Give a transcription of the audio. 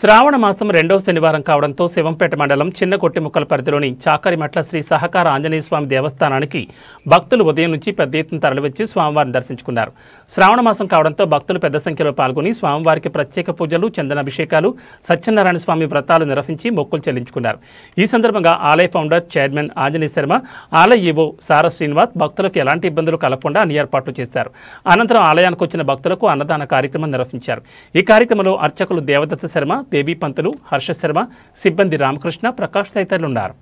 శ్రావణ మాసం రెండవ శనివారం కావడంతో శివంపేట మండలం చిన్నకొట్టిముక్కల పరిధిలోని చాకరిమట్ల శ్రీ సహకార ఆంజనేయ స్వామి దేవస్థానానికి భక్తులు ఉదయం నుంచి పెద్ద ఎత్తున తరలివచ్చి స్వామివారిని దర్శించుకున్నారు. శ్రావణ మాసం కావడంతో భక్తులు పెద్ద సంఖ్యలో పాల్గొని స్వామివారికి ప్రత్యేక పూజలు, చందనాభిషేకాలు, సత్యనారాయణ స్వామి వ్రతాలు నిర్వహించి మొక్కులు చెల్లించుకున్నారు. ఈ సందర్భంగా ఆలయ ఫౌండర్ చైర్మన్ ఆంజనేయ శర్మ, ఆలయ ఈవో సారా శ్రీనివాస్ భక్తులకు ఎలాంటి ఇబ్బందులు కలగకుండా అన్ని ఏర్పాట్లు చేశారు. అనంతరం ఆలయానికి వచ్చిన భక్తులకు అన్నదాన కార్యక్రమం నిర్వహించారు. ఈ కార్యక్రమంలో అర్చకులు దేవదత్త శర్మ, దేవి పంతులు, హర్ష శర్మ, సిబ్బంది రామకృష్ణ, ప్రకాష్ తదితరులు ఉన్నారు.